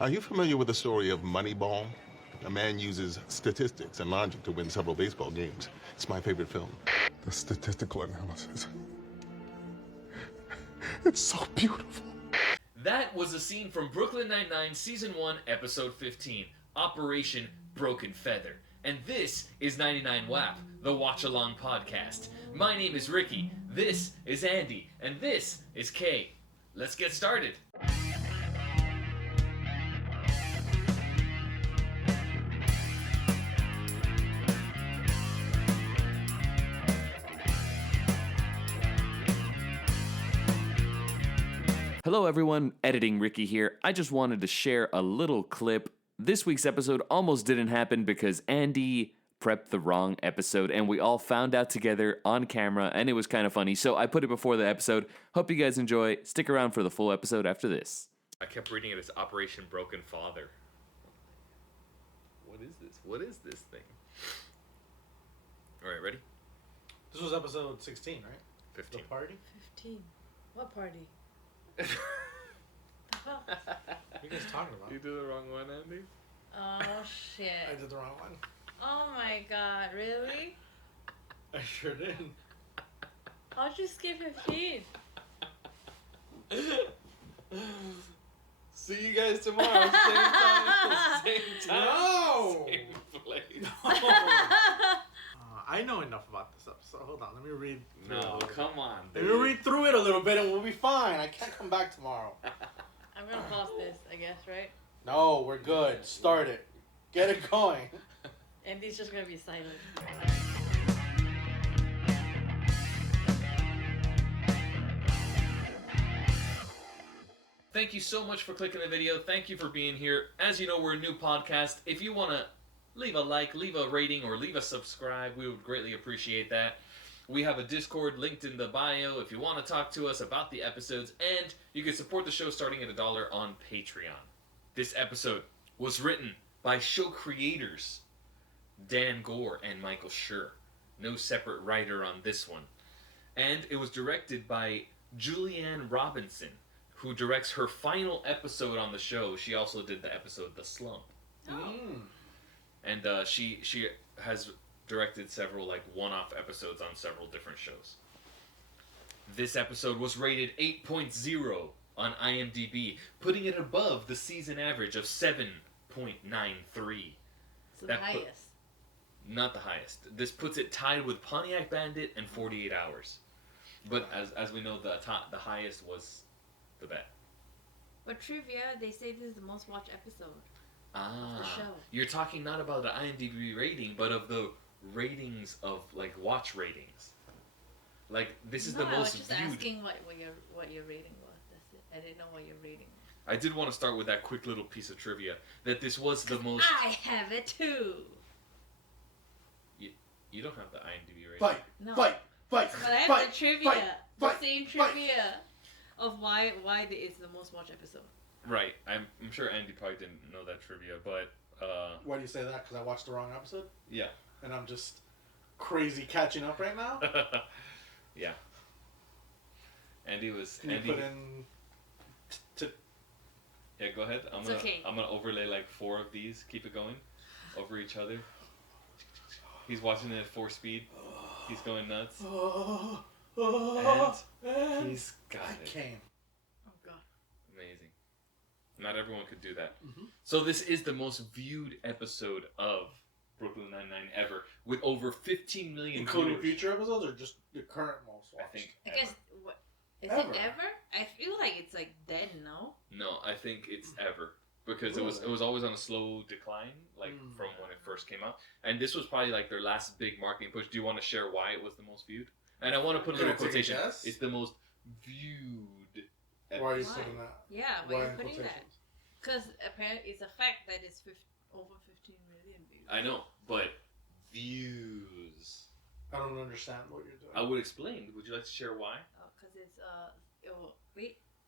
Are you familiar with the story of Moneyball? A man uses statistics and logic to win several baseball games. It's my favorite film. The statistical analysis. It's so beautiful. That was a scene from Brooklyn Nine-Nine Season 1, Episode 15, Operation Broken Feather. And this is 99 WAP, the Watch-Along podcast. My name is Ricky, this is Andy, and this is Kay. Let's get started. Hello everyone, Editing Ricky here. I just wanted to share a little clip. This week's episode almost didn't happen because Andy prepped the wrong episode and we all found out together on camera and it was kind of funny. So I put it before the episode. Hope you guys enjoy. Stick around for the full episode after this. I kept reading it as Operation Broken Father. What is this? What is this thing? Alright, ready? This was episode 16, right? 15. The party? 15. What party? What are you guys talking about? You did the wrong one, Andy? Oh, shit. I did the wrong one. Oh my god, really? I sure did. How'd you skip 15? See you guys tomorrow, same time, No! same place. No. I know enough about this episode. Hold on, let me read through No, it. come on, Let dude. me read through it a little bit and we'll be fine. I can't come back tomorrow. I'm gonna pause this, I guess, right? No, we're good. Start it. Get it going. Andy's just gonna be silent. Thank you so much for clicking the video. Thank you for being here. As you know, we're a new podcast. If you want to leave a like, leave a rating, or leave a subscribe, we would greatly appreciate that. We have a Discord linked in the bio if you want to talk to us about the episodes, and you can support the show starting at $1 on Patreon. This episode was written by show creators Dan Gore and Michael Schur. No separate writer on this one. And it was directed by Julianne Robinson, who directs her final episode on the show. She also did the episode The Slump. And she has directed several like one-off episodes on several different shows. This episode was rated 8.0 on IMDb, putting it above the season average of 7.93. So That the put- highest. Not the highest. This puts it tied with Pontiac Bandit and 48 Hours. But as we know, the highest was the bet. But trivia, they say this is the most watched episode. Ah, the show. You're talking not about the IMDb rating, but of the ratings of like watch ratings. Like this is No, the I was most just viewed. asking what your rating was. That's it. I didn't know what your rating was. I did want to start with that quick little piece of trivia that this was the most. I have it too. You don't have the IMDb rating. Fight! No. Fight! Fight! But I have fight, the trivia. Fight, the fight, same fight. trivia of why it's the most watched episode. Right. I'm sure Andy probably didn't know that trivia, but Why do you say that? Because I watched the wrong episode? yeah. And I'm just crazy catching up right now? Yeah. Andy was. Can you Andy, put in... yeah, go ahead. It's okay. I'm gonna overlay like 4 of these. Keep it going over each other. He's watching it at 4 speed. He's going nuts. And he's got I it. came. Oh god. Amazing. Not everyone could do that. Mhm. So this is the most viewed episode of Brooklyn Nine-Nine ever, with over 15 million Including viewers. future episodes or just the current most I watched? think. I Ever. guess what is Ever. it ever? I feel like it's like dead, no? No, I think it's ever. Because it Really? was always on a slow decline, like from when it first came out. And this was probably like their last big marketing push. Do you want to share why it was the most viewed? And I want to put a Can I little take a quotation. guess? It's the most viewed. Why are you Why? saying that? Yeah, Why why are you in putting that? quotations? Because apparently it's a fact that it's over 15 million views. I know, but views. I don't understand what you're doing. I would explain. Would you like to share why? Because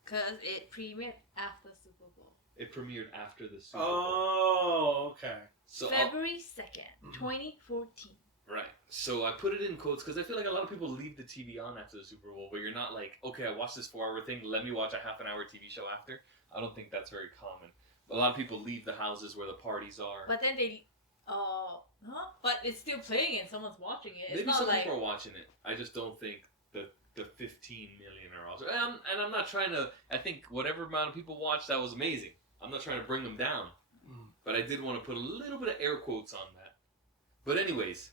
because it premiered after Super Bowl. It premiered after the Super Bowl. Oh, okay. So February 2nd, Mhm. 2014. right. So I put it in quotes because I feel like a lot of people leave the TV on after the Super Bowl, but you're not like, okay, I watched this 4-hour thing. Let me watch a half an hour TV show after. I don't think that's very common. A lot of people leave the houses where the parties are. But then they, but it's still playing and someone's watching it. It's Maybe not some like people are watching it. I just don't think the 15 million are also. And I'm not trying to. I think whatever amount of people watched, that was amazing. I'm not trying to bring them down, but I did want to put a little bit of air quotes on that. But anyways,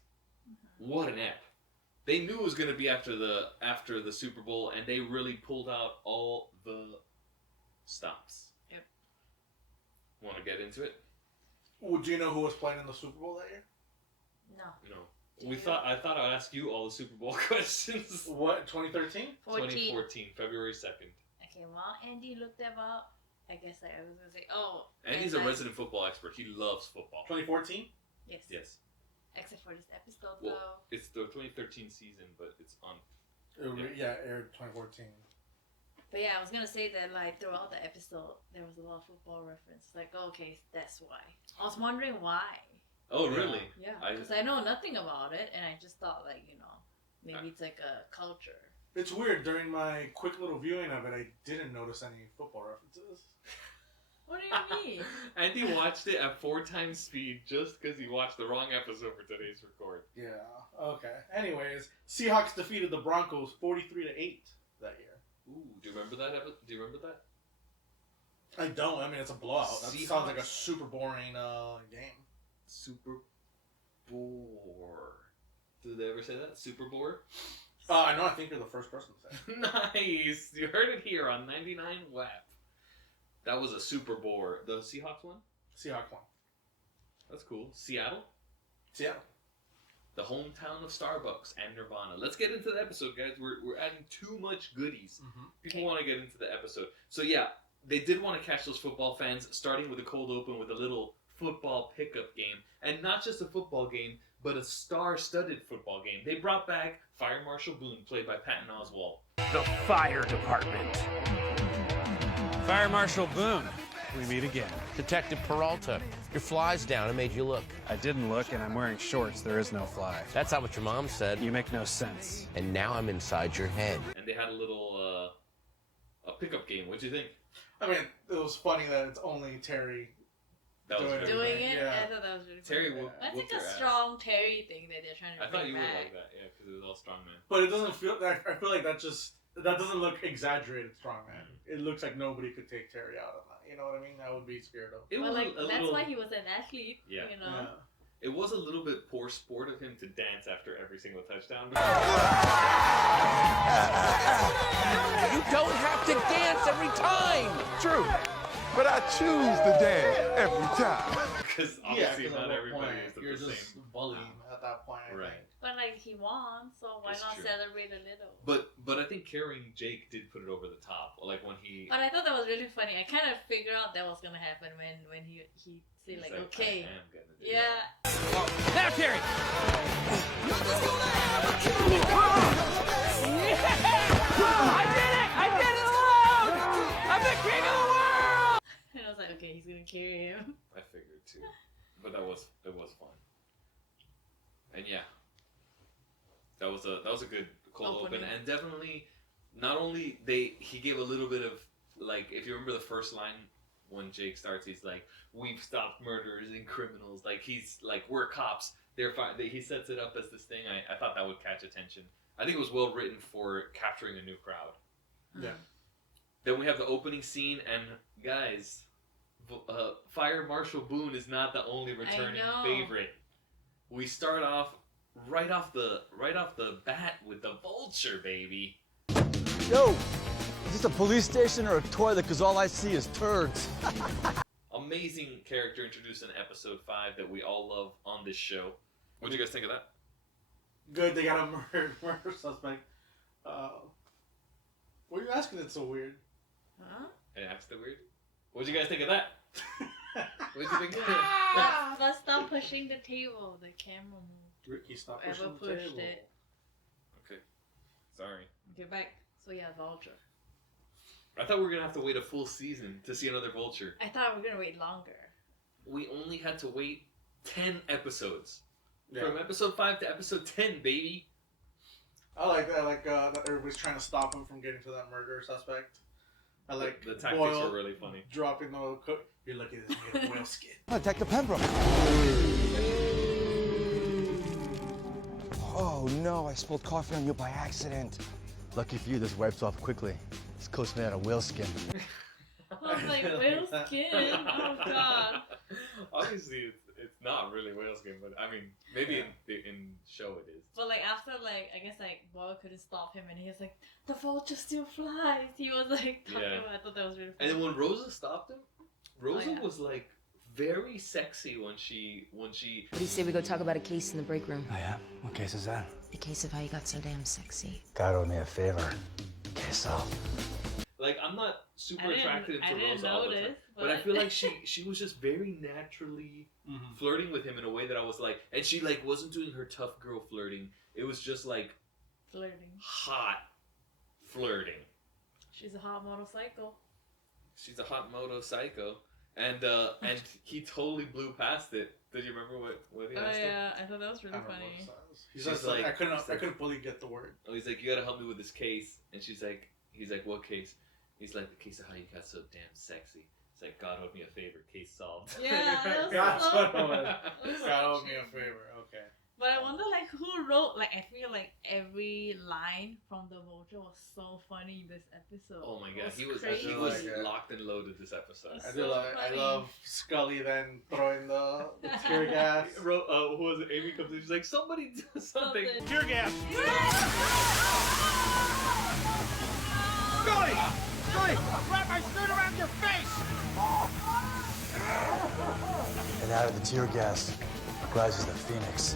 what an ep! They knew it was going to be after the Super Bowl, and they really pulled out all the stops. Yep. Want to get into it? Well, do you know who was playing in the Super Bowl that year? no. No. I thought I'd ask you all the Super Bowl questions. What, 2013? 2014, February 2nd. Okay, while Andy looked them up, I guess I was gonna say, Andy's a resident football expert. He loves football. 2014? Yes. Yes. Except for this episode, Well, though. it's the 2013 season, but it's on. Yeah, aired 2014. But yeah, I was gonna say that like throughout the episode, there was a lot of football reference. Like, okay, that's why. I was wondering why. Oh, really? Yeah, because I know nothing about it, and I just thought like, maybe it's like a culture. It's weird. During my quick little viewing of it, I didn't notice any football references. What do you mean? Andy watched it at 4 times speed just because he watched the wrong episode for today's record. Yeah. Okay. Anyways, Seahawks defeated the Broncos 43-8 that year. Ooh, do you remember that? Do you remember that? I don't. I mean, it's a blowout. That Seahawks? sounds like a super boring game. Super bore. Did they ever say that? Super bore? I know. I think you're the first person to say it. Nice. You heard it here on 99 WAP. That was a super bore. The Seahawks won? Seahawks won. That's cool. Seattle? Seattle. The hometown of Starbucks and Nirvana. Let's get into the episode, guys. We're adding too much goodies. Mm-hmm. People want to get into the episode. So yeah, they did want to catch those football fans, starting with a cold open with a little football pickup game. And not just a football game, but a star-studded football game. They brought back Fire Marshal Boone, played by Patton Oswalt. The fire department. Fire Marshal Boone. We meet again. Detective Peralta, your fly's down. It made you look. I didn't look, and I'm wearing shorts. There is no fly. That's not what your mom said. You make no sense. And now I'm inside your head. And they had a little a pickup game. What'd you think? I mean, it was funny that it's only Terry That was Doing very Doing funny. it? Yeah. I thought that was really Terry funny. whooped That's like their a ass. strong Terry thing that they're trying to I thought bring you would back. like that, yeah, because it was all strongman. But it doesn't feel. I feel like that doesn't look exaggerated strongman. It looks like nobody could take Terry out of that. You know what I mean? I would be scared of. It Well, was like, a that's little. why he was an athlete. Yeah. You know? It was a little bit poor sport of him to dance after every single touchdown. You don't have to dance every time. True, but I choose to dance every time. Because Yeah, obviously 'cause at not what everybody point is at you're the just same. bullying at that point. I Right. think. But like he won, so why It's not true. celebrate a little? But I think carrying Jake did put it over the top. Like when he. But I thought that was really funny. I kind of figured out that was gonna happen when he said he's like, I okay, am gonna do yeah. Now, Terry! I did it! I did it alone! I'm the king of the world! And I was like, okay, he's gonna carry him. I figured too, but it was fun. And yeah, that was a good cold open, Opening. and definitely not only he gave a little bit of like, if you remember the first line when Jake starts, he's like, "We've stopped murderers and criminals." Like he's like, "We're cops." They're fine. He sets it up as this thing. I thought that would catch attention. I think it was well written for capturing a new crowd. Yeah. Then we have the opening scene, and guys, Fire Marshal Boone is not the only returning know. favorite. We start off right off the bat with the vulture, baby. Yo, is this a police station or a toilet? Because all I see is turds. Amazing character introduced in episode 5 that we all love on this show. What'd you guys think of that? Good, they got a murder suspect. What are you asking? It's so weird. Huh? I asked it weird. What'd you guys think of that? What'd you think of Let's stop pushing the table. The camera moved. Ricky, stop Whoever pushing the pushed table. it. Okay, sorry. Get back. So yeah, vulture. I thought we were gonna have to wait a full season to see another vulture. I thought we were gonna wait longer. We only had to wait 10 episodes. Yeah. From episode 5 to episode 10, baby. I like that. That everybody's trying to stop him from getting to that murder suspect. I like the tactics Boyle were really funny. dropping the cook. You're lucky this made of whale skin. Detective Pembroke. Oh no, I spilled coffee on you by accident. Lucky for you, this wipes off quickly. This coat's made out of whale skin. I was like, whale skin? Oh god. Obviously, it's not really whale skin, but I mean, maybe in show it is. But like after like I guess like Boyle couldn't stop him and he was like, the vulture still flies. He was like talking about, I thought that was really funny. And then when Rosa stopped him, Rosa yeah. was like very sexy when she. What do you say we go talk about a case in the break room? Oh yeah? What case is that? The case of how you got so damn sexy. God owed me a favor. Queso. Like, I'm not super I didn't- attracted I to didn't Rosa all the time, notice, but I but- feel like she was just very naturally flirting with him in a way that I was like, and she like wasn't doing her tough girl flirting. It was just like Flirting. hot flirting. She's a hot motorcycle. She's a hot moto psycho, and he totally blew past it. Did you remember what he Oh asked him? yeah, I thought that was really I don't know funny. what it says. He's She's just like, like- I couldn't fully get the word. Oh, he's like, you gotta help me with this case, and he's like, what case? He's like, the case of how you got so damn sexy. It's like, God owed me a favor, case solved. Yeah, that was That's so what it funny. was. That was God so owed me a cheesy. favor. Okay. But I wonder like who wrote like I feel like every line from the vulture was so funny in this episode. Oh my It God, he was crazy. locked and loaded this episode. I So do like. I funny. love Scully then throwing the tear gas. Who was it? Amy comes in, she's like, somebody do something. Something. Tear gas. Scully! Scully! Wrap my shirt around your face! And out of the tear gas rises the phoenix.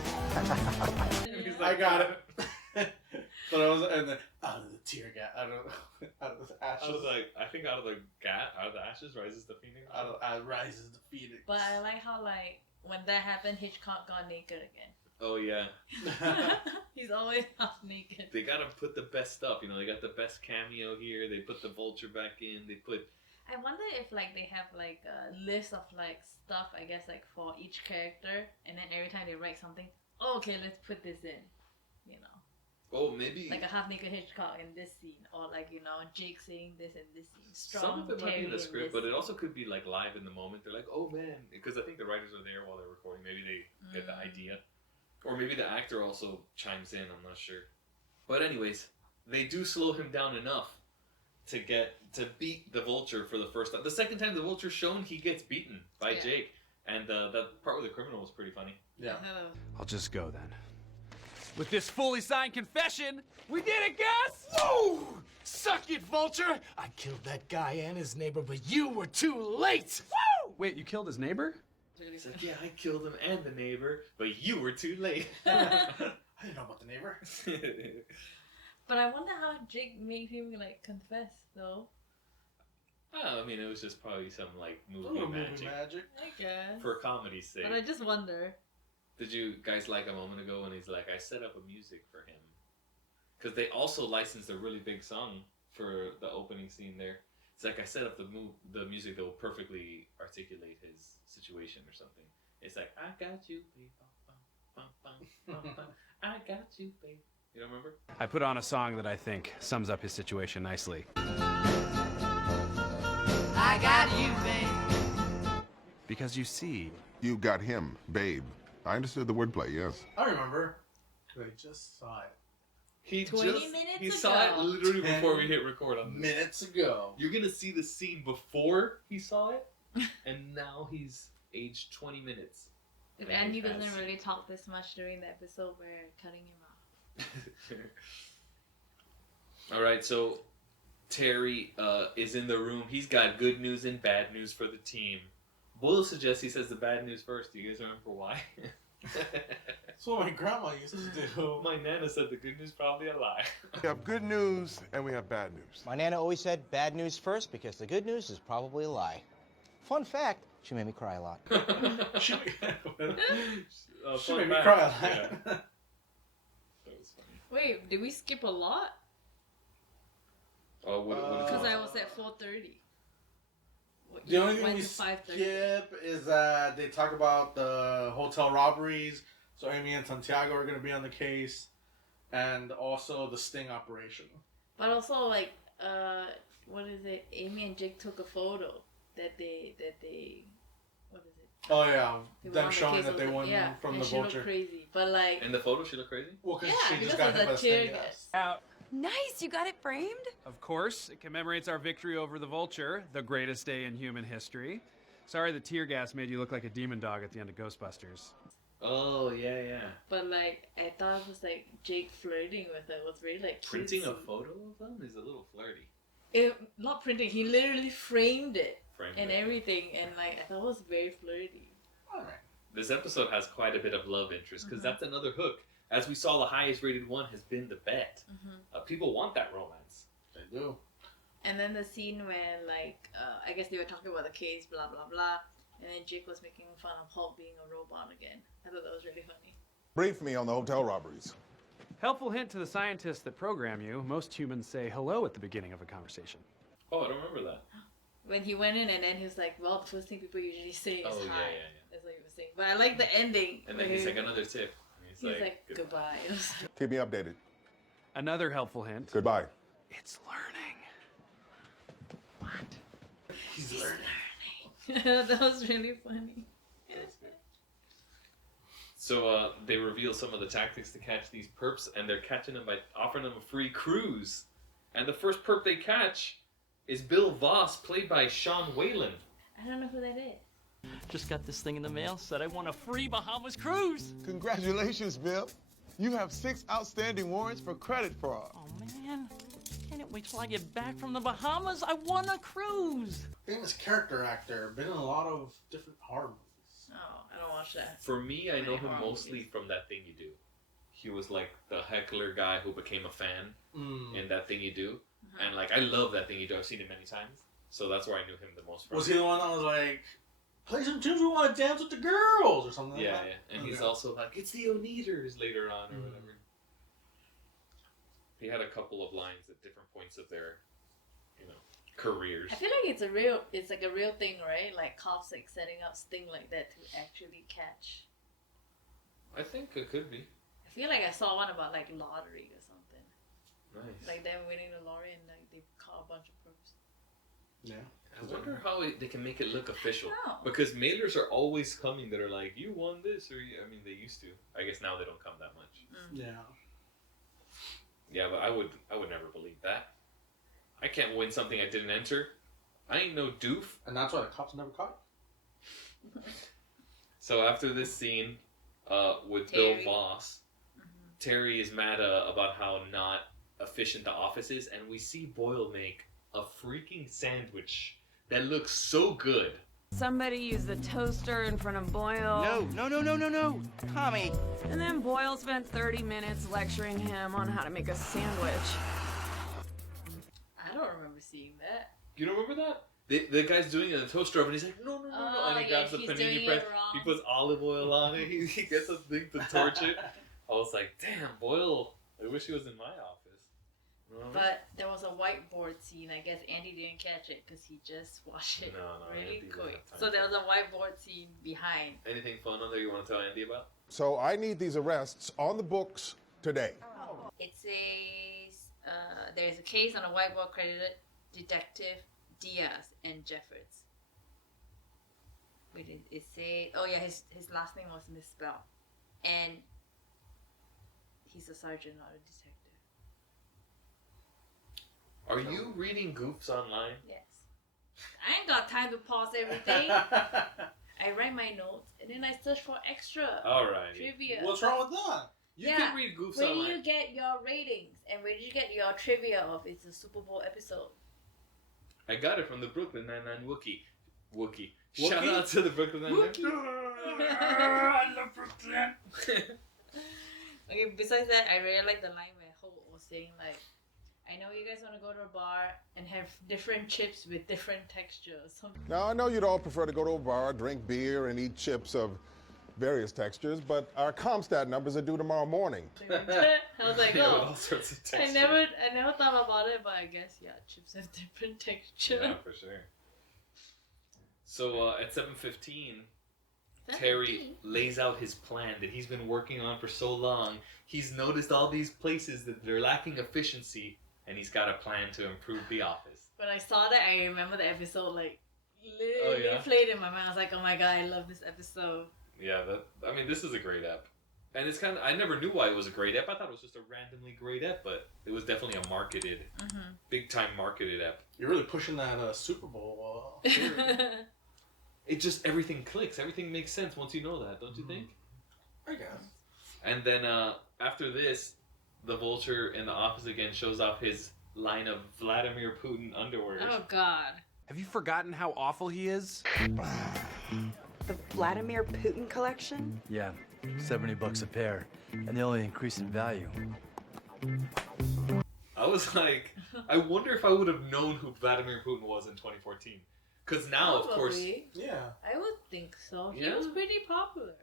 I got it. But I was, and then out of the tear gas, out of the ashes, I think out of the ashes rises the phoenix. out rises the phoenix. But I like how like when that happened, Hitchcock got naked again. Oh yeah, He's always half naked. they gotta put the best stuff. You know, they got the best cameo here. They put the vulture back in. They put. I wonder if like they have like a list of like stuff I guess like for each character, and then every time they write something, oh, okay, let's put this in, you know, Oh, maybe like a half naked Hitchcock in this scene, or like you know Jake saying this in this scene. some Strong of it might be in Terry the script, this but it scene. also could be like live in the moment. They're like, oh man, because I think the writers are there while they're recording. Maybe they get the idea, or maybe the actor also chimes in. I'm not sure. But anyways, they do slow him down enough to beat the vulture for the first time. The second time the vulture's shown, he gets beaten by Yeah. Jake, and that part with the criminal was pretty funny. Yeah. I'll just go then. With this fully signed confession, we did it, Gus! Whoa! Suck it, Vulture! I killed that guy and his neighbor, but you were too late! Woo! Wait, you killed his neighbor? He's like, yeah, I killed him and the neighbor, but you were too late. I didn't know about the neighbor. But I wonder how Jake made him like confess though. Oh, I mean, it was just probably some like movie Ooh, magic movie magic. I guess. for comedy's sake. But I just wonder. Did you guys like a moment ago when he's like, I set up a music for him? Because they also licensed a really big song for the opening scene there. It's like, I set up the music that will perfectly articulate his situation or something. It's like, I got you, babe. Bum, bum, bum, bum, bum. I got you, babe. You don't remember? I put on a song that I think sums up his situation nicely. I got you, babe. Because you see, You got him, babe. I understood the wordplay, yes. I remember. I just saw it He 20 just minutes he saw it ago. literally 10 before we hit record on this. minutes ago. You're gonna see the scene before he saw it, and now he's aged 20 minutes. If Very Andy fast. doesn't really talk this much during the episode, we're cutting him off. All right, so Terry is in the room. He's got good news and bad news for the team. Boyle suggests he says the bad news first. Do you guys remember why? That's what my grandma used to do. My nana said the good news probably a lie. We have good news and we have bad news. My Nana always said bad news first because the good news is probably a lie. Fun fact, she made me cry a lot. She made Fun me fact. cry a lot. Yeah. That was funny. Wait, did we skip a lot? Oh, what is Because it? I was at 4:30. The only thing went we to 5:30. skip is that they talk about the hotel robberies. So Amy and Santiago are going to be on the case. And also the sting operation. But also, like, what is it? Amy and Jake took a photo that they what is it? Oh yeah, They them won the showing case that they of won yeah, from and the she vulture. looked crazy, but like In the photo, she looked crazy. Well, yeah, she just because got of hit by the the tear snake, gas. Out. Nice, you got it framed? Of course, it commemorates our victory over the Vulture, the greatest day in human history. Sorry the tear gas made you look like a demon dog at the end of Ghostbusters. Oh yeah. But like I thought it was like Jake flirting with her. It was really like Printing a cutesy. photo of them is a little flirty. Not printing. He literally framed it Framed and it. everything, and like I thought it was very flirty. Alright. This episode has quite a bit of love interest because that's another hook. As we saw, the highest rated one has been the bet. People want that romance. They do. And then the scene when like I guess they were talking about the case, blah blah blah, and then Jake was making fun of Hulk being a robot again. I thought that was really funny. Brief me on the hotel robberies. Helpful hint to the scientists that program you, most humans say hello at the beginning of a conversation. Oh, I don't remember that. When he went in and then he was like, well, the first thing people usually say is Oh, hi. yeah. That's what he was saying. But I like the ending. And then where he's like, another tip. And he's like goodbye. It was like, Keep me updated. Another helpful hint. Goodbye. It's learning. He's learning. that was really funny. So they reveal some of the tactics to catch these perps, and they're catching them by offering them a free cruise. And the first perp they catch is Bill Voss, played by Sean Whalen. I don't know who that is. Just got this thing in the mail, said I won a free Bahamas cruise. Congratulations, Bill. You have 6 outstanding warrants for credit fraud. Oh, man. Can't wait till I get back from the Bahamas. I won a cruise. Famous character actor, been in a lot of different horror movies. Oh, I don't watch that. For me, I know him Horror mostly movies. from That Thing You Do. He was like the heckler guy who became a fan in That Thing You Do. And like, I love That Thing You Do. I've seen it many times. So that's where I knew him the most from. Was he the one that was like, play some tunes, we want to dance with the girls, or something Yeah, like that? yeah. And he's also like, it's the Oneaters later on, or whatever. He had a couple of lines at different points of their, careers. I feel like it's like a real thing, right? Like cops like setting up sting like that to actually catch. I think it could be. I feel like I saw one about like lottery or something. Nice. Like them winning the lottery and like they caught a bunch of perps. Yeah. I wonder how they can make it look official. know. Because mailers are always coming that are like, you won this, or they used to. I guess now they don't come that much. Yeah. Yeah, but I would never believe that. I can't win something I didn't enter. I ain't no doof. And that's why the cops never caught So after this scene with Terry. Bill Voss, Terry is mad about how not efficient the office is, and we see Boyle make a freaking sandwich that looks so good. Somebody used the toaster in front of Boyle. No. Tommy. And then Boyle spent 30 minutes lecturing him on how to make a sandwich. I don't remember seeing that. You don't remember that? The guy's doing it in the toaster oven. He's like, no. And he grabs the he's panini doing press. it wrong. He puts olive oil on it. He gets a thing to torch it. I was like, damn, Boyle. I wish he was in my office. You know what I mean? But there was a whiteboard scene. I guess Andy didn't catch it because he just watched it No, really Andy didn't quick. have time So for there it. was a whiteboard scene behind. Anything fun on there you want to tell Andy about? So I need these arrests on the books today. It says there's a case on a whiteboard credited Detective Diaz and Jeffords. Wait, it said, oh yeah, his last name was misspelled. And he's a sergeant, not a detective. Are you reading goofs online? Yes. I ain't got time to pause everything. I write my notes and then I search for extra Alright. trivia. What's wrong with that? You can read goofs where online. do you get your ratings and where do you get your trivia of? It's a Super Bowl episode. I got it from the Brooklyn Nine-Nine Wookie. Shout out to the Brooklyn Nine-Nine. I love Brooklyn. Okay, besides that, I really like the line where Holt was saying like, I know you guys want to go to a bar and have different chips with different textures. Now, I know you'd all prefer to go to a bar, drink beer, and eat chips of various textures, but our Comstat numbers are due tomorrow morning. I was like, Yeah, with oh, all sorts of I textures. never thought about it, but I guess yeah, chips have different texture. Yeah, for sure. So at 7:15, Terry lays out his plan that he's been working on for so long. He's noticed all these places that they're lacking efficiency, and he's got a plan to improve the office. When I saw that, I remember the episode like Oh, literally yeah? played in my mind. I was like, oh my god, I love this episode. Yeah, I mean, this is a great ep. And it's kind of, I never knew why it was a great ep. I thought it was just a randomly great ep, but it was definitely a marketed, big time marketed ep. You're really pushing that Super Bowl. It just, everything clicks. Everything makes sense once you know that, don't you think? I guess. And then after this, the Vulture in the office again shows off his line of Vladimir Putin underwear. Oh god. Have you forgotten how awful he is? The Vladimir Putin collection? Yeah, $70 a pair, and they only increase in value. I was like, I wonder if I would have known who Vladimir Putin was in 2014. Because now, of course... Probably. Yeah. I would think so. He Yeah? was pretty popular.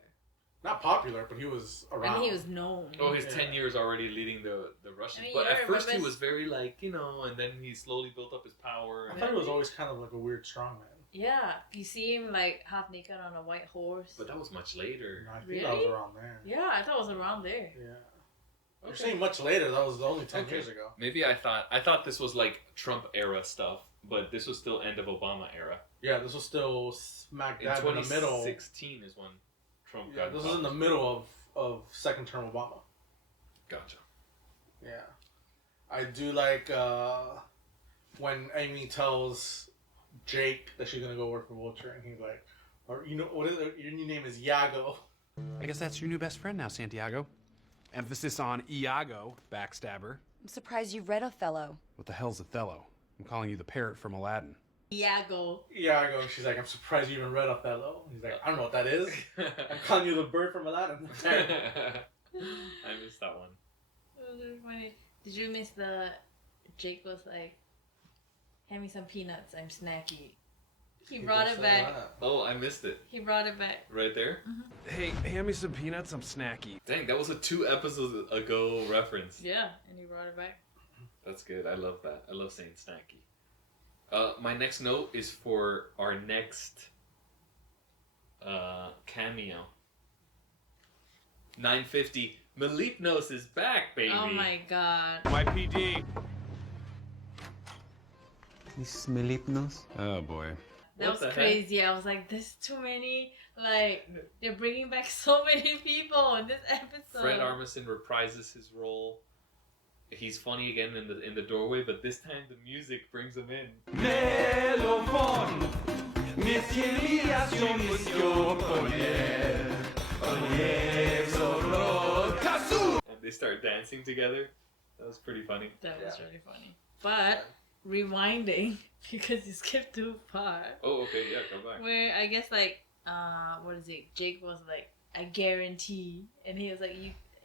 Not popular, but he was around. I mean, he was known. Oh, his 10 years already leading the Russians. I mean, but yeah, at first he remember- was very like, you know, and then he slowly built up his power. I thought he was always kind of like a weird strongman. Yeah, you see him like half naked on a white horse. But that was much later. I think Really? that was around there. Yeah, I thought it was around there. Yeah. You're saying much later. That was only 10 Okay. years ago. Maybe I thought this was like Trump era stuff, but this was still end of Obama era. Yeah, this was still smack In dab in the middle. 2016 is when Trump Yeah, got this was in the middle of second term Obama. Gotcha. Yeah. I do like when Amy tells Jake that she's gonna go work for Vulture, and he's like, or you know, what is it? Your new name is Iago. I guess that's your new best friend now, Santiago. Emphasis on Iago, backstabber. I'm surprised you read Othello. What the hell's Othello? I'm calling you the parrot from Aladdin. Iago. Iago. She's like, I'm surprised you even read Othello. He's like, I don't know what that is. I'm calling you the bird from Aladdin. I missed that one. It was really funny. Did you miss the Jake was like, hand me some peanuts, I'm snacky. He brought it back. Oh, I missed it. He brought it back. Right there? Hey, hand me some peanuts, I'm snacky. Dang, that was a 2 episodes ago reference. Yeah, and he brought it back. That's good. I love that. I love saying snacky. My next note is for our next cameo. 950. Melipnos is back, baby. Oh my god. YPD. Miss Melipnos? Oh boy. That What the was heck? crazy. I was like, there's too many. Like, they're bringing back so many people in this episode. Fred Armisen reprises his role. He's funny again in the doorway, but this time the music brings him in. And they start dancing together. That was pretty funny. That was really funny. But, rewinding, because you skipped too far. Oh, okay, yeah, go back. Where I guess like what is it? Jake was like, I guarantee, and he was like,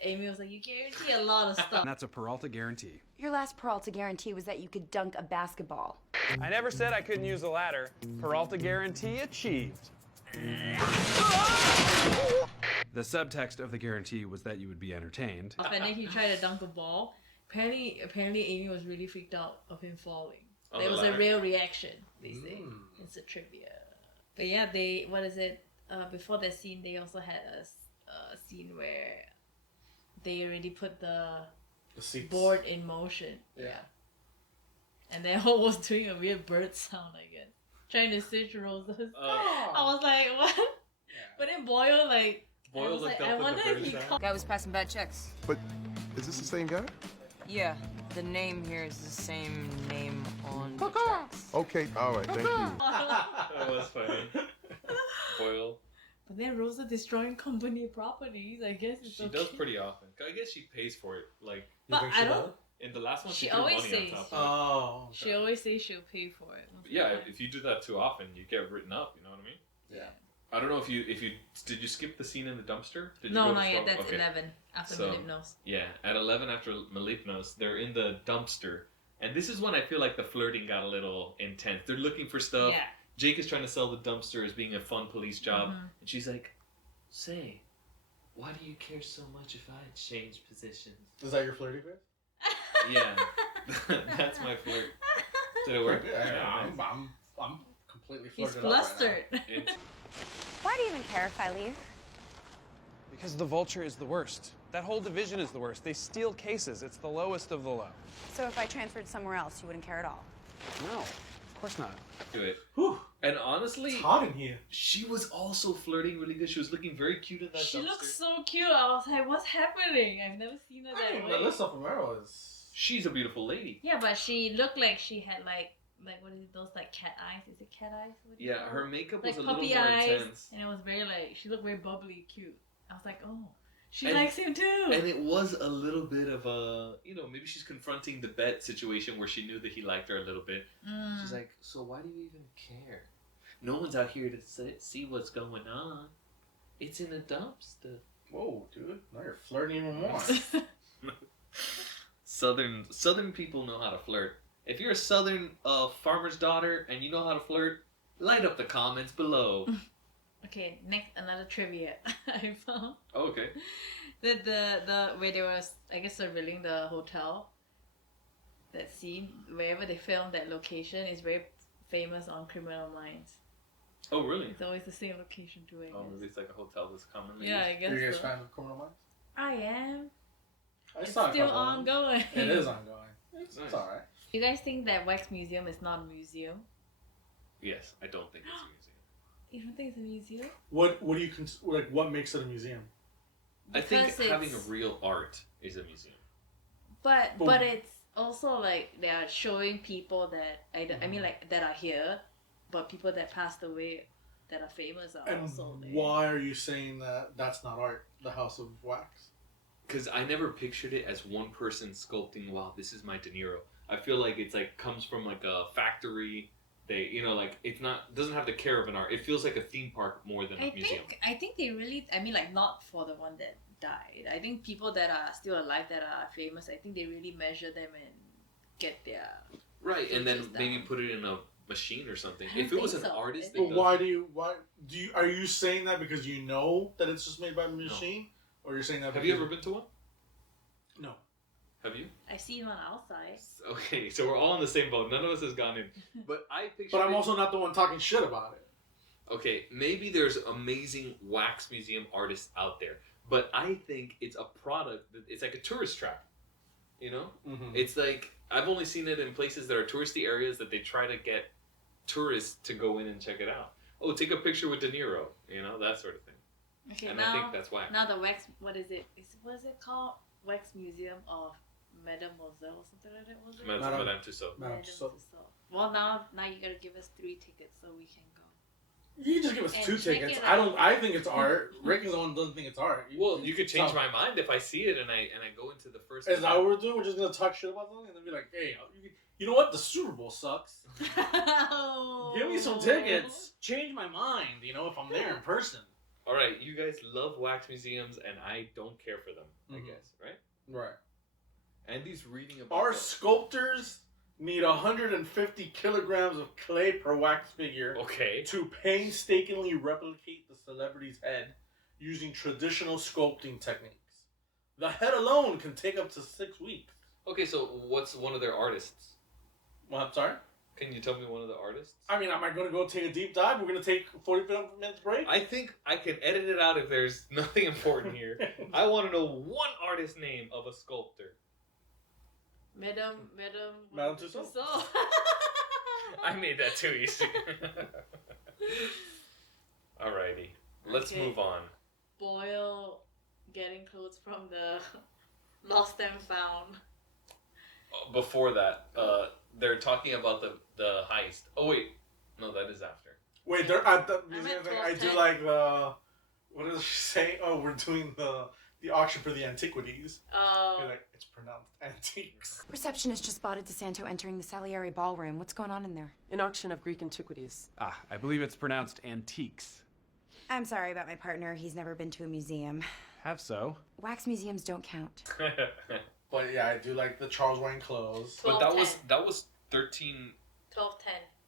Amy was like, you guarantee a lot of stuff. And that's a Peralta guarantee. Your last Peralta guarantee was that you could dunk a basketball. I never said I couldn't use a ladder. Peralta guarantee achieved. The subtext of the guarantee was that you would be entertained. And then he tried to dunk a ball. Apparently Amy was really freaked out of him falling. On It the was a ladder? real reaction, they say. It's a trivia. But yeah, they, what is it? Before that scene, they also had a scene where they already put the seats. board in motion. Yeah. And then Holt was doing a weird bird sound again. Trying to switch roles. I was like, what? But then Boyle, like, Boyle I was looked like, up I at the wonder bird if he sound. called. Guy was passing bad checks. But is this the same guy? Yeah, the name here is the same name on the tracks. Okay, all right, thank you. That was funny. Boyle. But then Rosa destroying company properties, I guess it's She okay. does pretty often. I guess she pays for it. Like, But I don't. in the last one, She she threw always money says. on top of it. Oh. She always says she'll pay for it. But yeah, if you do that too often, you get written up. You know what I mean? Yeah. I don't know if you did you skip the scene in the dumpster? Did you No, go not to yet. scroll? That's Okay. 11 after So, Melipnos. Yeah, at 11 after Melipnos, they're in the dumpster. And this is when I feel like the flirting got a little intense. They're looking for stuff. Yeah. Jake is trying to sell the dumpster as being a fun police job. Mhm. And she's like, say, why do you care so much if I change positions? Is that your flirty face? Yeah. That's my flirt. Did it work? Yeah, I'm completely He's flirted up right flustered. Why do you even care if I leave? Because the Vulture is the worst. That whole division is the worst. They steal cases. It's the lowest of the low. So if I transferred somewhere else, you wouldn't care at all? No, of course not. Do it. Whew. And honestly, It's hot in here. she was also flirting really good. She was looking very cute in that She dumpster. looks so cute. I was like, what's happening? I've never seen her I that mean, way. Melissa Romero is. She's a beautiful lady. Yeah, but she looked like she had like what is it, those like cat eyes? Is it cat eyes? What do you Yeah, call her it? makeup like was a little puppy more eyes, intense. and it was very like she looked very bubbly, cute. I was like, oh, she And- likes him too. And it was a little bit of a, maybe she's confronting the bet situation where she knew that he liked her a little bit. Mm. She's like, so why do you even care? No one's out here to see what's going on. It's in a dumpster. Whoa, dude! Now you're flirting even more. Southern people know how to flirt. If you're a Southern farmer's daughter and you know how to flirt, light up the comments below. Okay, next another trivia I found. Oh, okay. That the where they was I guess revealing the hotel. That scene wherever they filmed that location is very famous on Criminal Minds. Oh, really? It's always the same location too. I guess. Oh, maybe it's like a hotel that's commonly Yeah, I used. guess. Are you guys so. fans of Criminal Minds? I am. I It's saw a still couple of them. ongoing. It is ongoing. It's Nice. alright. You guys think that Wax Museum is not a museum? Yes, I don't think it's a museum. You don't think it's a museum? What do you like? What makes it a museum? I think Because having it's- a real art is a museum. But it's also like they are showing people that I mean like that are here, but people that passed away that are famous are And also there. why are you saying that that's not art? The House of Wax. Because I never pictured it as one person sculpting, wow, this is my De Niro. I feel like it's like comes from like a factory. They, like it's not, doesn't have the care of an art. It feels like a theme park more than a museum. I think they really I mean like not for the one that died. I think people that are still alive that are famous, I think they really measure them and get their Right, and then features maybe down. put it in a machine or something. I don't If it was think an so. artist, But that why does- do you are you saying that because you know that it's just made by a machine, or you're saying that? Have you because- ever been to one? No. Have you? I seen one outside. Okay, so we're all on the same boat. None of us has gone in. But I picture. But I'm also not the one talking shit about it. Okay, maybe there's amazing wax museum artists out there, but I think it's a product. It's like a tourist trap. Mm-hmm. It's like I've only seen it in places that are touristy areas that they try to get tourists to go in and check it out. Oh, take a picture with De Niro. That sort of thing. Okay, And now I think that's whack. now the wax what is it? What is it called? Wax Museum of Mademoiselle or something like that, was it? Madame Tussauds. Madame Madame Tussauds. Tussauds. Well, now you gotta give us 3 tickets so we can go. You can just give us And 2 check tickets. it I don't. out. I think it's art. Rick is the one who doesn't think it's art. Well, you could change So- my mind if I see it and I go into the first. Is that what we're doing? We're just gonna talk shit about something and then be like, "Hey, you know what? The Super Bowl sucks. Give me some tickets. Change my mind. If I'm there in person." All right, you guys love wax museums, and I don't care for them. I Mhm. guess, right? Right. Andy's reading about Our the- sculptors need 150 kilograms of clay per wax figure Okay. to painstakingly replicate the celebrity's head using traditional sculpting techniques. The head alone can take up to 6 weeks. Okay, so what's one of their artists? Well, I'm sorry? Can you tell me one of the artists? I mean, am I going to go take a deep dive? We're going to take 40 minutes break? I think I can edit it out if there's nothing important here. I want to know one artist name of a sculptor. Madame Tussauds? Tussauds. I made that too easy. Alrighty, let's Okay. move on. Boyle getting clothes from the Lost and Found. Before that, they're talking about the heist. Oh wait, no, that is after. Wait, they're at the I'm museum at thing. I do 12:10. like the... What does she say? Oh, we're doing the auction for the antiquities. You're like, it's pronounced antiques. Receptionist just spotted DeSanto entering the Salieri ballroom. What's going on in there? An auction of Greek antiquities. Ah, I believe it's pronounced antiques. I'm sorry about my partner. He's never been to a museum. Have so. Wax museums don't count. But yeah, I do like the Charles Wayne clothes. But that was 13. 12:10.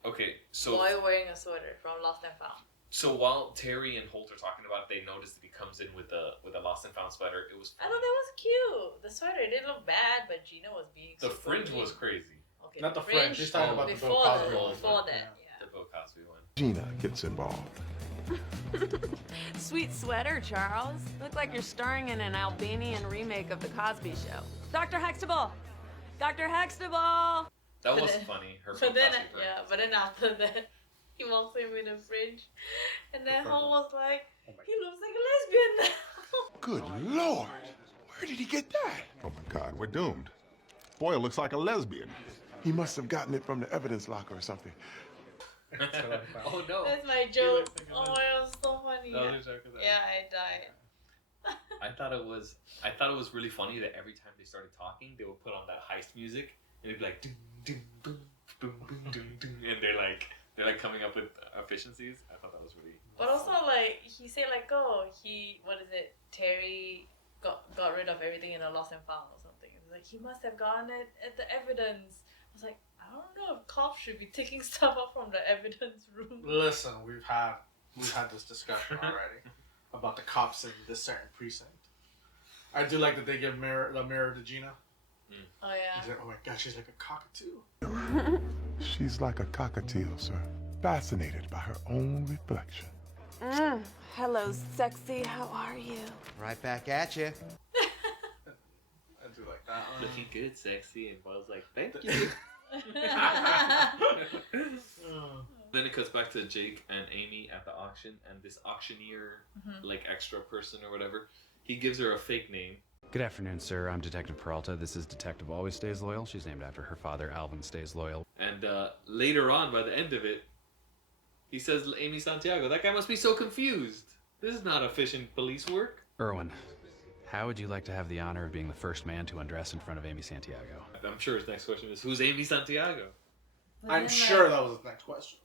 Okay, so Boy wearing a sweater from Lost and Found. so while Terry and Holt are talking about it, they notice that he comes in with a lost and found sweater. It was I thought that was cute. The sweater didn't look bad, but Gina was being the super fringe mean. was crazy. Okay, Not the fringe. She's talking about the Bill before Cosby the, one. before that, yeah. The Bill Cosby one. Gina gets involved. Sweet sweater, Charles. Look like you're starring in an Albanian remake of The Cosby Show. Dr. Huxtable! Dr. Huxtable! That But was then- funny. Her But then, fantastic yeah, but then after that, he walks in with a fridge, and then Holt was like, he looks like a lesbian now. Good Lord. Where did he get that? Oh my God, we're doomed. Boyle looks like a lesbian. He must have gotten it from the evidence locker or something. Oh no. That's my joke. Oh, it was so funny. That was your joke of that. Yeah, I died. I thought it was really funny that every time they started talking, they would put on that heist music and it'd be like, doom, doom, boom, boom, boom, doom, doom, and they're like coming up with efficiencies. I thought that was really. But also, like, he said, like, oh, Terry got rid of everything in a lost and found or something. It was like, he must have gotten it at the evidence. I was like, I don't know if cops should be taking stuff up from the evidence room. Listen, we've had this discussion already about the cops in this certain precinct. I do like that they give the mirror to Gina. Oh yeah. He's like, oh my God, she's like a cockatoo. She's like a cockatiel, sir. Fascinated by her own reflection. Hello, sexy. How are you? Right back at you. I do like that one. Looking good, sexy, and Buzz like, thank you. Then it cuts back to Jake and Amy at the auction, and this auctioneer, like extra person or whatever, he gives her a fake name. Good afternoon, sir. I'm Detective Peralta. This is Detective Always Stays Loyal. She's named after her father, Alvin Stays Loyal. And later on, by the end of it, he says, Amy Santiago, that guy must be so confused. This is not efficient police work. Erwin, how would you like to have the honor of being the first man to undress in front of Amy Santiago? I'm sure his next question is, who's Amy Santiago? I'm sure that was his next question.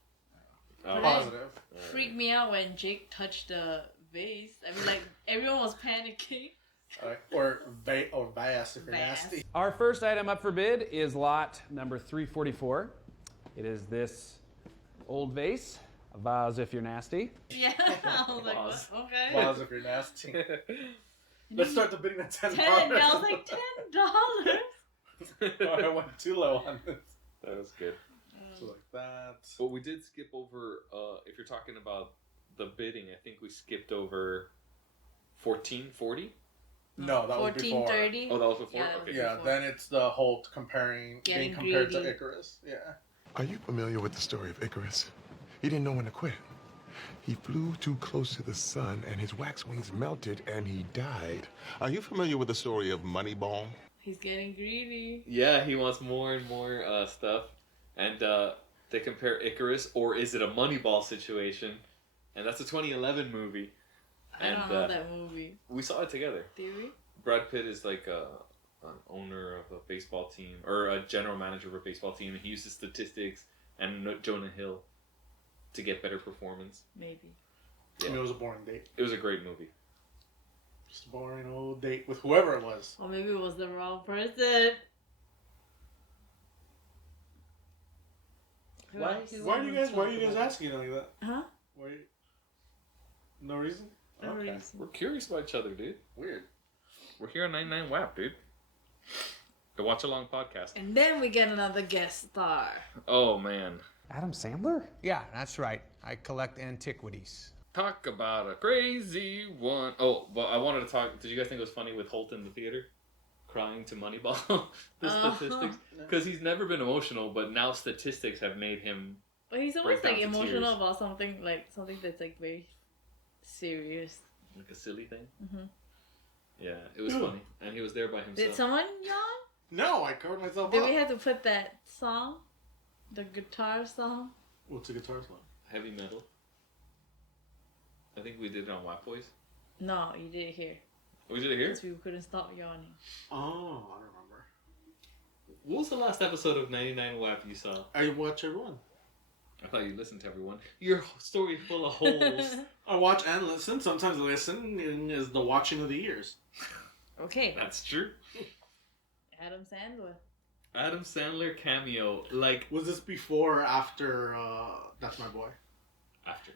Oh. Positive. Freaked me out when Jake touched the vase. I mean, like, everyone was panicking. Or vase if you're nasty. Our first item up for bid is lot number 344. It is this old vase, a vase if you're nasty. Yeah, I was like, what? Okay. Vase if you're nasty. Let's start the bidding at $10. I was like, $10? Oh, I went too low on this. That was good. So like that. But we did skip over, if you're talking about the bidding, I think we skipped over 1440. No, that was before. 1430. Oh, that was before? Yeah, Okay. Yeah, then it's the Holt being compared to greedy. Icarus. Yeah. Are you familiar with the story of Icarus? He didn't know when to quit. He flew too close to the sun and his wax wings melted and he died. Are you familiar with the story of Moneyball? He's getting greedy. Yeah, he wants more and more stuff. And they compare Icarus, or is it a Moneyball situation? And that's a 2011 movie. I don't know that movie. We saw it together. Did we? Brad Pitt is like an owner of a baseball team, or a general manager of a baseball team, and he uses statistics and Jonah Hill to get better performance. Maybe. Yeah. It was a boring date. It was a great movie. Just a boring old date with whoever it was. Or maybe it was the wrong person. Why are you guys asking like that? Huh? Why? No reason? No reason. We're curious about each other, dude. Weird. We're here on 99 WAP, dude. The Watch Along podcast. And then we get another guest star. Oh, man. Adam Sandler? Yeah, that's right. I collect antiquities. Talk about a crazy one. Oh, but I wanted to talk. Did you guys think it was funny with Holt in the theater? Crying to Moneyball? The statistics? Because he's never been emotional, but now statistics have made him. But he's always break like down to emotional tears. about something that's like very serious. Like a silly thing? Mm-hmm. Yeah, it was funny. And he was there by himself. Did someone yawn? No, I covered myself Did up. we have to put that song? The guitar song? What's a guitar song? Heavy metal. I think we did it on WAP Boys. No, you did it here. We did it here? Because we couldn't stop yawning. Oh, I remember. What was the last episode of 99 WAP you saw? I watch everyone. I thought you listened to everyone. Your story full of holes. I watch and listen. Sometimes listen is the watching of the ears. Okay. That's true. Adam Sandler. Adam Sandler cameo. Like, was this before or after That's My Boy? After.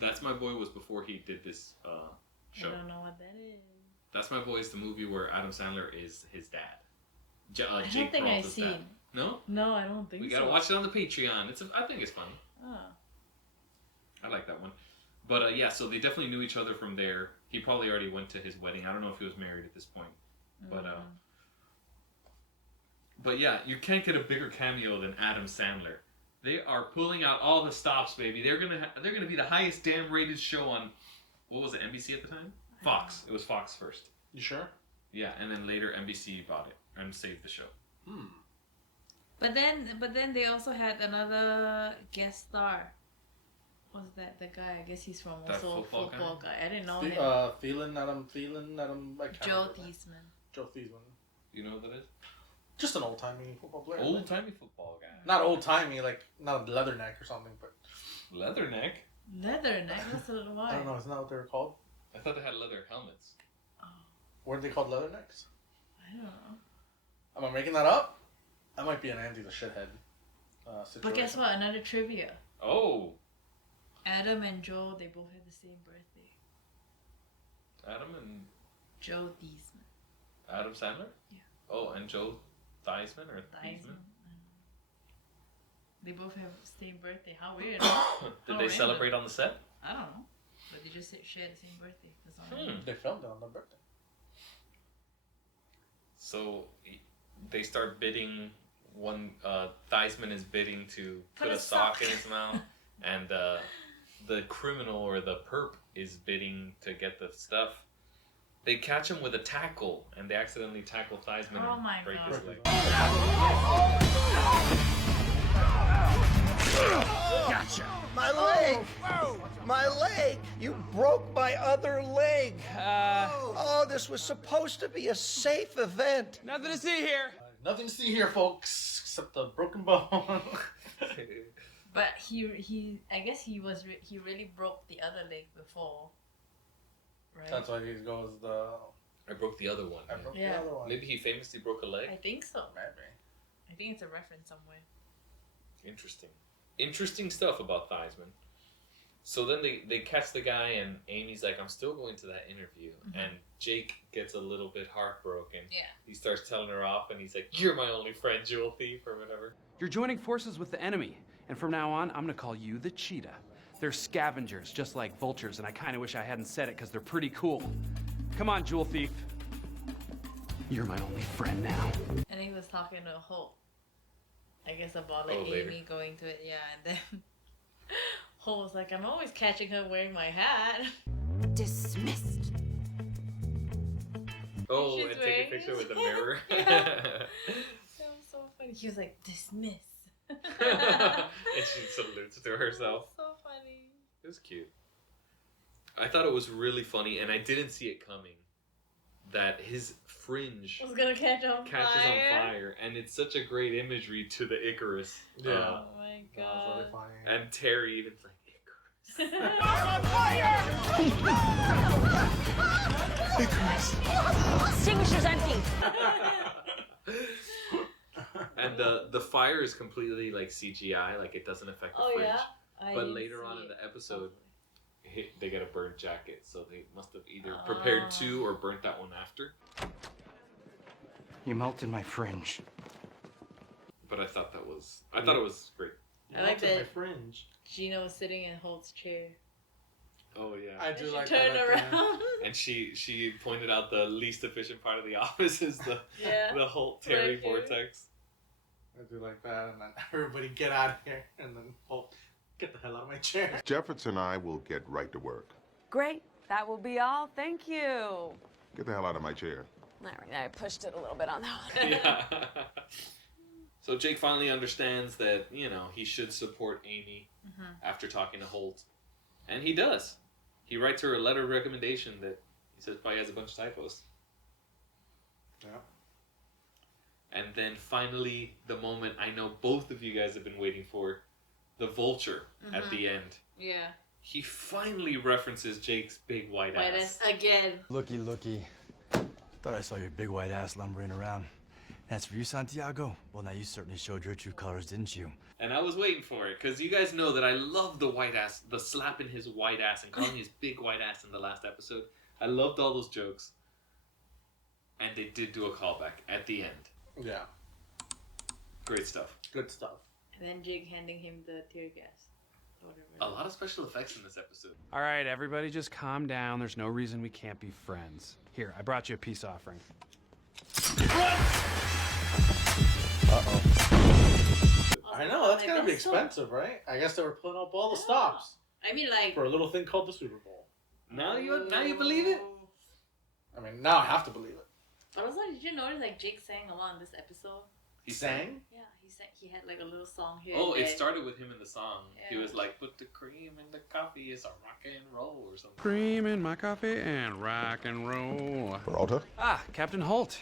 That's My Boy was before he did this show. I don't know what that is. That's My Boy is the movie where Adam Sandler is his dad. I don't Jake think I've Peralta's seen. dad. No? No, I don't think so. We gotta watch it on the Patreon. I think it's funny. Oh. I like that one. But yeah, so they definitely knew each other from there. He probably already went to his wedding. I don't know if he was married at this point. But But yeah, you can't get a bigger cameo than Adam Sandler. They are pulling out all the stops, baby. They're gonna be the highest damn rated show on, what was it, NBC at the time? Fox. It was Fox first. You sure? Yeah, and then later NBC bought it and saved the show. But then they also had another guest star. What's that? The guy? I guess he's from That also football guy. I didn't know him. Thielen, Adam. I can't Joe remember that. Theismann. Joe Theismann. You know what that is? Just an old-timey football player. Old-timey football guy. Not old-timey, like, not a leatherneck or something, but... Leatherneck? Leatherneck? That's a little I why. don't know, isn't that what they were called? I thought they had leather helmets. Weren't they called leathernecks? I don't know. Am I making that up? That might be an Andy the shithead situation. But guess what? Another trivia. Oh! Adam and Joe, they both had the same birthday. Adam and... Joe Theismann. Adam Sandler? Yeah. Oh, and Joe Theismann or Theismann. They both have the same birthday. How weird. Did they celebrate on the set? I don't know. But they just share the same birthday. That's all I know. They filmed it on their birthday. So they start bidding. One Theismann is bidding to put a sock in his mouth, and the criminal or the perp is bidding to get the stuff. They catch him with a tackle, and they accidentally tackle Theismann Oh and my break God. his leg. Gotcha. My leg! My leg! You broke my other leg! Oh, this was supposed to be a safe event. Nothing to see here. Nothing to see here, folks, except the broken bone. But I guess he really broke the other leg before. Right? That's why he goes the... I broke the other one. I broke Yeah. the other one. Maybe he famously broke a leg? I think so. Maybe. I think it's a reference somewhere. Interesting. Interesting stuff about Theismann. So then they catch the guy, and Amy's like, I'm still going to that interview. And Jake gets a little bit heartbroken. Yeah. He starts telling her off, and he's like, you're my only friend, jewel thief, or whatever. You're joining forces with the enemy, and from now on, I'm gonna call you the Cheetah. They're scavengers, just like vultures, and I kind of wish I hadn't said it because they're pretty cool. Come on, jewel thief. You're my only friend now. And he was talking to Holt. I guess about like later. Amy going to it, yeah, and then Holt was like, I'm always catching her wearing my hat. Dismissed. Oh, She's and take wearing a picture his with the hat. mirror. Yeah. That was so funny. He was like, dismiss. And she salutes to herself. So funny. It was cute. I thought it was really funny, and I didn't see it coming, that his fringe Was gonna catch on catches fire. on fire, and it's such a great imagery to the Icarus. Yeah. Oh my god. Really funny. And Terry even's like, Extinguisher's empty. and the fire is completely like CGI, like it doesn't affect the Oh fringe. yeah? I But didn't later see on in it. the episode, they get a burnt jacket, so they must have either prepared two or burnt that one after. You melted my fringe. But I thought it was great. I like My that fringe. Gina was sitting in Holt's chair. Oh yeah. I And do she like turned that. at the end. around. And she pointed out the least efficient part of the office is the Yeah. the Holt Terry Right here. vortex. I do like that, and then everybody get out of here, and then get the hell out of my chair. Jeffords and I will get right to work. Great. That will be all. Thank you. Get the hell out of my chair. All right, I pushed it a little bit on that one. Yeah. So Jake finally understands that, he should support Amy after talking to Holt. And he does. He writes her a letter of recommendation that he says probably has a bunch of typos. Yeah. And then finally, the moment I know both of you guys have been waiting for, the vulture at the end. Yeah. He finally references Jake's big white White ass. ass again. Looky. Thought I saw your big white ass lumbering around. That's for you, Santiago? Well, now you certainly showed your true colors, didn't you? And I was waiting for it, because you guys know that I love the white ass, the slapping his white ass and calling his big white ass in the last episode. I loved all those jokes. And they did do a callback at the end. Yeah. Great stuff. Good stuff. And then Jake handing him the tear gas. Whatever. A lot of special effects in this episode. All right, everybody, just calm down. There's no reason we can't be friends. Here, I brought you a peace offering. I know, that's gotta be expensive, right? I guess they were putting up all the stops. I mean, like, for a little thing called the Super Bowl. Now you believe it? I mean, now I have to believe it. But also, did you notice like Jake sang a lot in this episode? He sang? Yeah, he sang. He had like a little song here. Oh, and it there. started with him in the song. He Yeah. was like, "Put the cream in the coffee, it's a rock and roll" or something. Cream in my coffee and rock and roll. Peralta? Ah, Captain Holt.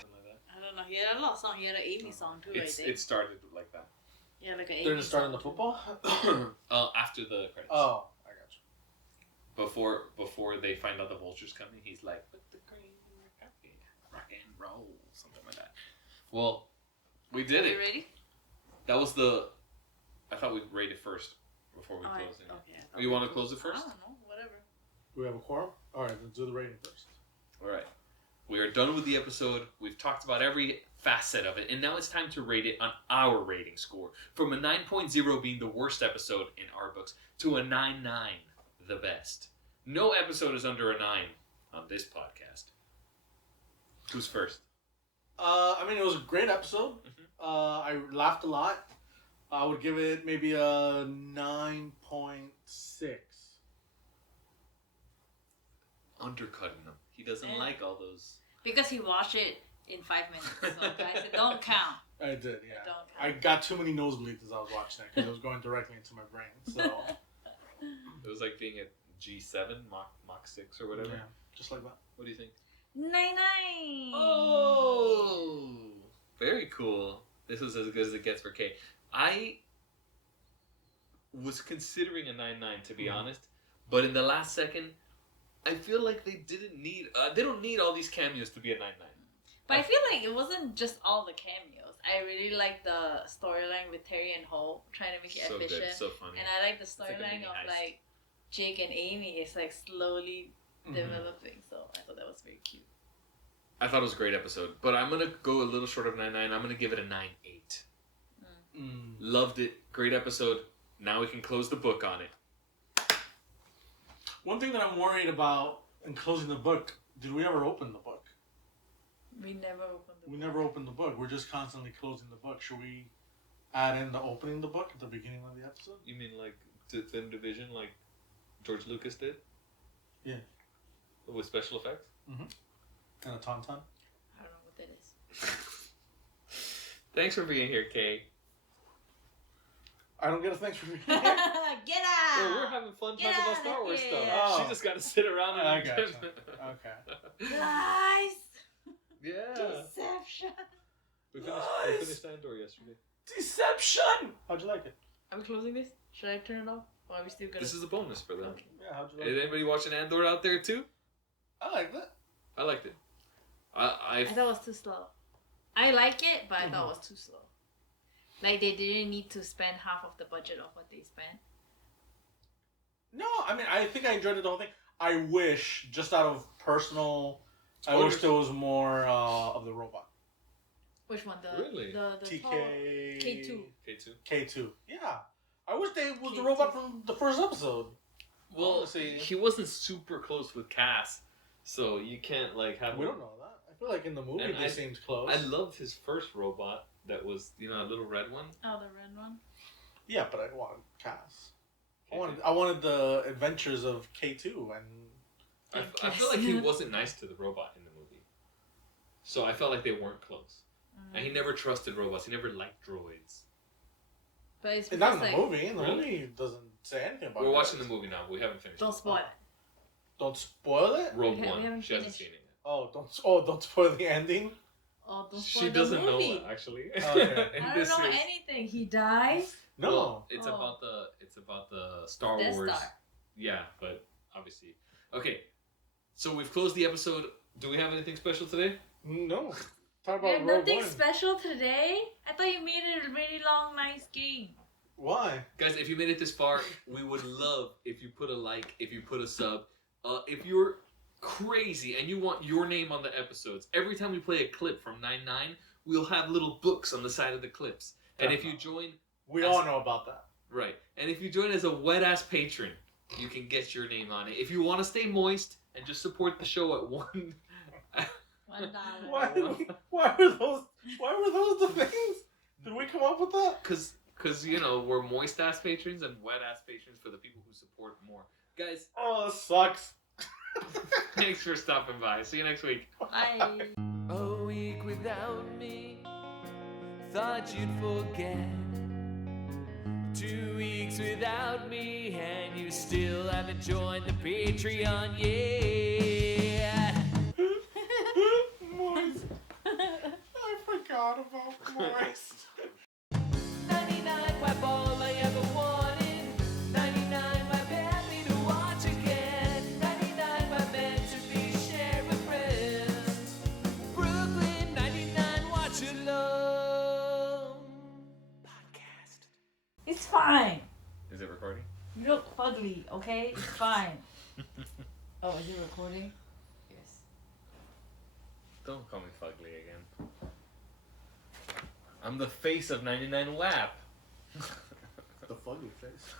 I don't know. He had a lot of songs. He had an Amy song too, I think. It started like that. Yeah, like an Amy They're just starting song. the football? After the credits. Oh, I got you. Before they find out the vulture's coming, he's like, "Put the cream in your coffee, rock and roll," something like that. Well, we did Are it. you ready? That was the. I thought we'd rate it first before we close it. Okay. Oh, you want to close it I first? don't know. Whatever. Do we have a quorum? Alright, let's do the rating first. All right. We are done with the episode. We've talked about every facet of it, and now it's time to rate it on our rating score. From a 9.0 being the worst episode in our books to a 9.9, the best. No episode is under a 9 on this podcast. Who's first? I mean, it was a great episode. I laughed a lot. I would give it maybe a 9.6. Undercutting him. He doesn't like all those. Because he watched it in 5 minutes. So guys, it don't count. I did, yeah. It don't count. I got too many nosebleeds as I was watching it because it was going directly into my brain. So, It was like being at G7, Mach 6 or whatever. yeah, just like that. What do you think? 9-9. Oh, very cool. This was as good as it gets for K. I was considering a 9.9 to be honest, but in the last second, I feel like they didn't need. They don't need all these cameos to be a 9.9. But I feel like it wasn't just all the cameos. I really like the storyline with Terry and Holt trying to make it So good, efficient. so funny. And I like the like a storyline mini of heist. like Jake and Amy. It's like slowly Mhm. developing. So I thought that was very cute. I thought it was a great episode, but I'm gonna go a little short of 9.9. I'm gonna give it a 9.8. Loved it. Great episode. Now we can close the book on it. One thing that I'm worried about in closing the book, did we ever open the book? We never opened the We never opened the book. We're just constantly closing the book. Should we add in the opening the book at the beginning of the episode? You mean like Thin Division, like George Lucas did? Yeah. With special effects? Mm-hmm. And a tauntaun? I don't know what that is. Thanks for being here, Kay. I don't get a thanks for being Get out! Well, we're having fun Get talking about outta Star Wars here. stuff. Oh. She just got to sit around and I gotcha. Okay. Guys! Yeah. Deception! We finished Andor yesterday. Deception! How'd you like it? Are we closing this? Should I turn it off? Or are we still gonna... This is a bonus for them. Okay. Yeah, how'd you like Is it? anybody watching Andor out there too? I like that. I liked it. I thought it was too slow. I like it, but I thought it was too slow. Like, they didn't need to spend half of the budget of what they spent. No, I mean, I think I enjoyed it the whole thing. I wish, just out of personal, I wish Spoilers. there was more of the robot. Which one? The Really? the TK... tall- K2. K2. K2. Yeah. I wish they was the robot from the first episode. Well, Honestly. he wasn't super close with Cass, so you can't like have. We don't know that. I feel like in the movie And they seemed close. I loved his first robot. That was, you know, a little red one. Oh, the red one? Yeah, but I wanted Cass. I wanted the adventures of K2 and... I feel like he wasn't nice to the robot in the movie, so I felt like they weren't close. And he never trusted robots. He never liked droids. But it's And not in because, the like, movie. In the Really? movie it doesn't say anything about We're that. watching the movie now. We haven't finished. Don't spoil it. Don't spoil it? Rogue We One. haven't She hasn't finished. seen it yet. Don't spoil the ending? Oh, don't spoil She the doesn't know movie. that, actually. Okay. And I this don't know is- anything. He dies. No. Well, it's Oh. about the Star Death Wars. Star. Yeah, but obviously. Okay, so we've closed the episode. Do we have anything special today? No. Talk We about have Rogue nothing One. special today. I thought you made it a really long, nice game. Why? Guys, if you made it this far, we would love if you put a like, if you put a sub. If you're crazy and you want your name on the episodes, every time we play a clip from 9.9, we'll have little books on the side of the clips. And if you join... We all know about that. Right. And if you join as a wet-ass patron, you can get your name on it. If you want to stay moist and just support the show at $1... $1. Why were those the things? Did we come up with that? Because you know, we're moist ass patrons and wet ass patrons for the people who support more. Guys, oh, this sucks. Thanks for stopping by. See you next week. Bye. A week without me, thought you'd forget. 2 weeks without me, and you still haven't joined the Patreon yet. Moist. I forgot about Moist. 99 wipe all I ever wanted. 99 wipe happy to watch again. 99 wipe meant to be shared with friends. Brooklyn 99 watch alone. It's fine. Is it recording? You look ugly, okay? It's fine. Oh, is it recording? Yes. Don't call me fugly again. I'm the face of 99 WAP. The fugly face.